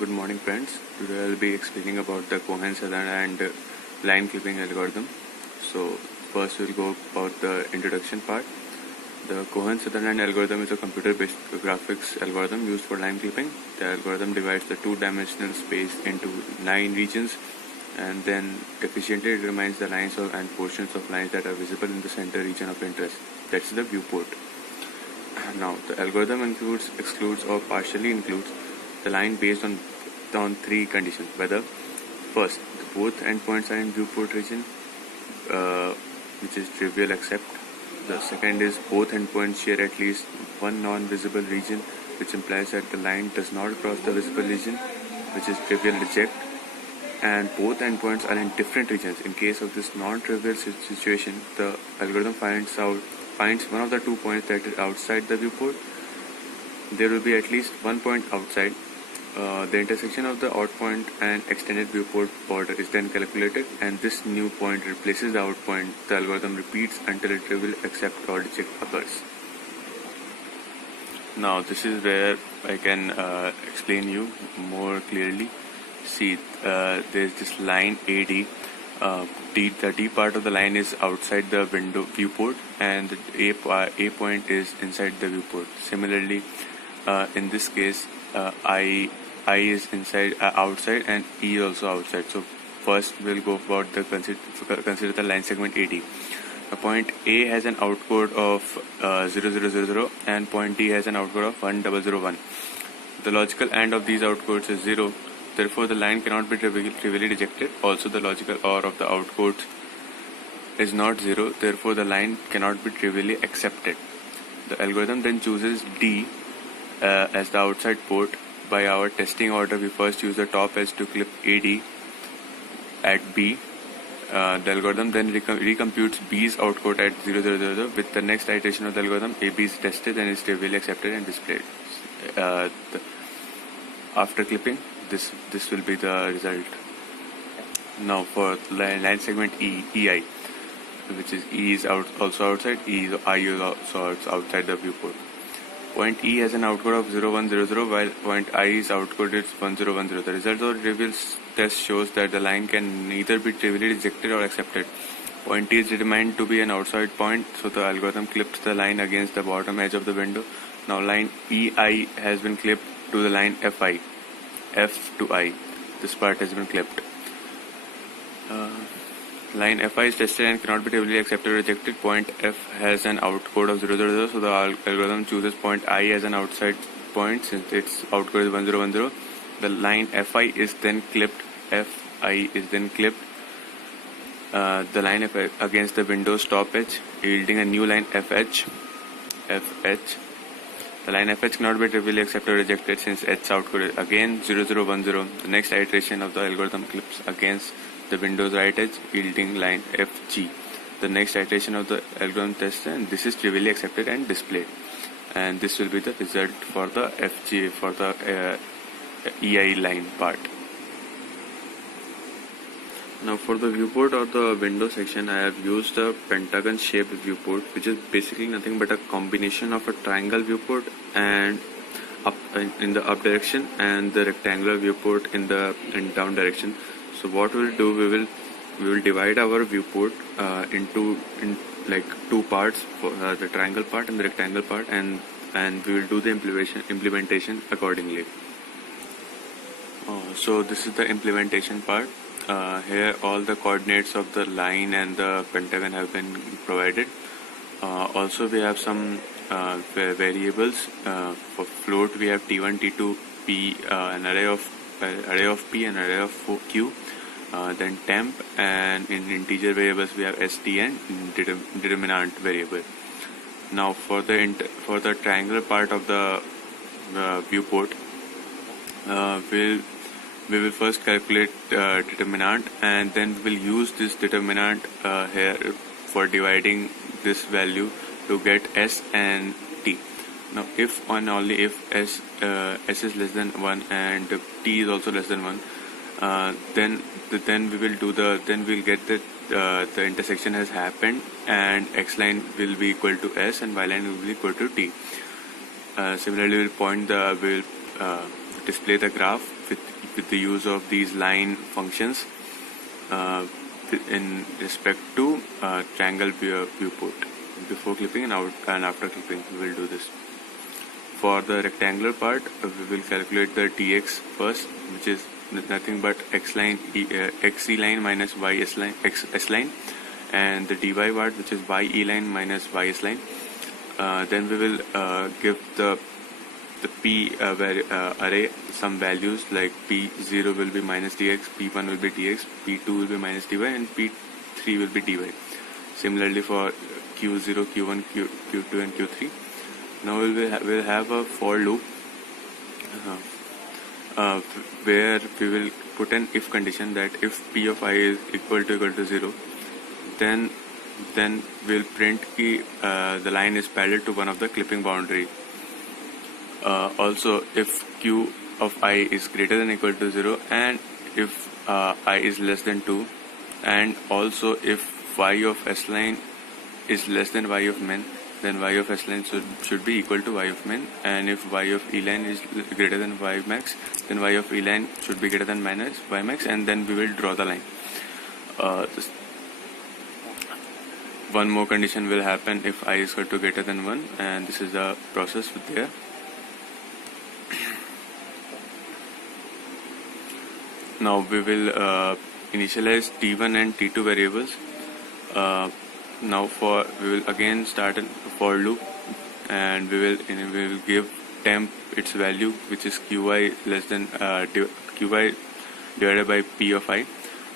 Good morning, friends. Today I'll be explaining about the Cohen-Sutherland and line clipping algorithm. So first we'll go about the introduction part. The Cohen-Sutherland algorithm is a computer-based graphics algorithm used for line clipping. The algorithm divides the two-dimensional space into 9 regions and then efficiently determines the lines and portions of lines that are visible in the center region of interest. That's the viewport. Now, the algorithm excludes or partially includes the line based on three conditions. Whether first, both endpoints are in viewport region, which is trivial except. The second is both endpoints share at least one non-visible region, which implies that the line does not cross the visible region, which is trivial reject. And both endpoints are in different regions. In case of this non-trivial situation, the algorithm finds one of the 2 points that is outside the viewport. There will be at least one point outside. The intersection of the out point and extended viewport border is then calculated, and this new point replaces the out point. The algorithm repeats until a trivial accept or reject occurs. Now this is where I can explain you more clearly. See, there's this line AD. The D part of the line is outside the window viewport, and the A point is inside the viewport. Similarly, in this case, I is outside, and E is also outside. So first we'll go about the consider the line segment AD. The point A has an outcode of 0000 and point D has an outcode of 1001. The logical AND of these outcodes is 0. Therefore, the line cannot be trivially rejected. Also, the logical OR of the outcode is not 0. Therefore, the line cannot be trivially accepted. The algorithm then chooses D as the outside port. By our testing order, we first use the top edge to clip AD at B. The algorithm then recomputes B's outcode at 0000. With the next iteration of the algorithm, AB is tested and is trivially accepted and displayed. After clipping, this will be the result. Now for line segment EI, which is E is also outside, I is also outside the viewport. Point E has an outcode of 0100 while point I is outcoded 1010. The result of the trivial test shows that the line can neither be trivially rejected or accepted. Point E is determined to be an outside point, so the algorithm clips the line against the bottom edge of the window. Now line EI has been clipped to the line FI. F to I. This part has been clipped. Line FI is tested and cannot be trivially accepted or rejected. Point F has an outcode of 000, so the algorithm chooses point I as an outside point since its outcode is 1010. The line FI is then clipped. FI is then clipped. The line FI against the window's top edge, yielding a new line FH. FH. The line FH cannot be trivially accepted or rejected since H outcode is again 0010. The next iteration of the algorithm clips against the window's right edge, yielding line FG. The next iteration of the algorithm tests, and this is trivially accepted and displayed. And this will be the result for the FG, for the EI line part. Now for the viewport or the window section, I have used a pentagon shaped viewport, which is basically nothing but a combination of a triangle viewport and up in the up direction and the rectangular viewport in down direction. So what we'll do, we will divide our viewport into like two parts, for the triangle part and the rectangle part, and we will do the implementation accordingly. So this is the implementation part. Here all the coordinates of the line and the pentagon have been provided. Also we have some variables. For float we have T1, T2, P, an array of P and array of Q. Then temp, and in integer variables we have ST and determinant variable. Now for the triangular part of the viewport, we will first calculate determinant, and then we will use this determinant here for dividing this value to get S and T. Now if and only if S is less than 1 and T is also less than 1, then we will we'll get that the intersection has happened and X line will be equal to S and Y line will be equal to T. Similarly, we'll display the graph with the use of these line functions in respect to triangle viewport. Before clipping and after clipping, we will do this. For the rectangular part, we will calculate the dx first, which is nothing but x line xe line minus y s line s line, and the dy part, which is y e line minus y s line. Then we will give the p array some values, like p0 will be minus dx, p1 will be dx, p2 will be minus dy, and p3 will be dy. Similarly for q0, q1, q2 and q3. Now we'll have a for loop where we will put an if condition that if p of I is equal to 0, then we'll print the line is parallel to one of the clipping boundary. Also, if q of I is greater than or equal to 0, and if I is less than 2, and also if y of s line is less than y of min, then y of s line should be equal to y of min, and if y of e line is greater than y max, then y of e line should be greater than minus y max, and then we will draw the line. One more condition will happen if I is equal to greater than 1, and this is the process there. Now we will initialize t1 and t2 variables. Now we will again start a for loop, and we will give temp its value, which is qi less than qi divided by p of I.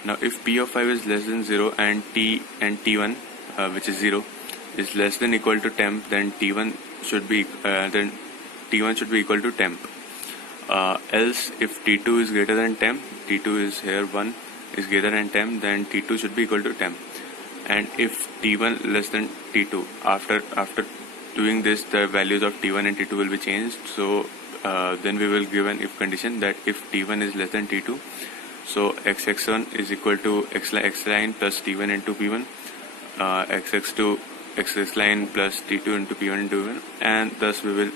Now if p of I is less than 0 and t1 which is 0 is less than or equal to temp, then t1 should be equal to temp. Else if t2 is greater than temp, t2 is here 1 is greater than temp, then t2 should be equal to temp. And if t1 less than t2, after doing this, the values of t1 and t2 will be changed. So then we will give an if condition that if t1 is less than t2, so xx1 is equal to x line plus t1 into p1, xx2 x line plus t2 into p1 into p1, and thus we will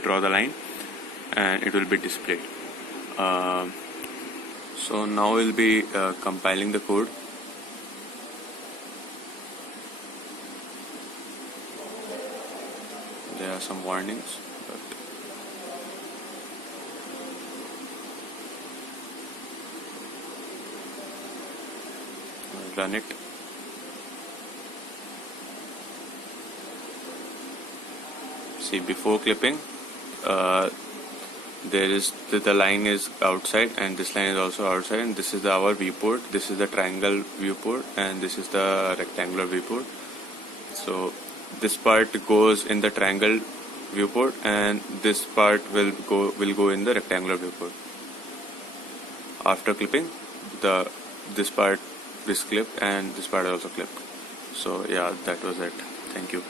draw the line, and it will be displayed. So now we'll be compiling the code. There are some warnings, but I'll run it. See, before clipping, there is the line is outside, and this line is also outside, and this is our viewport. This is the triangle viewport, and this is the rectangular viewport. So this part goes in the triangle viewport, and this part will go in the rectangular viewport. After clipping, this part is clipped, and this part is also clipped. So yeah, that was it. Thank you.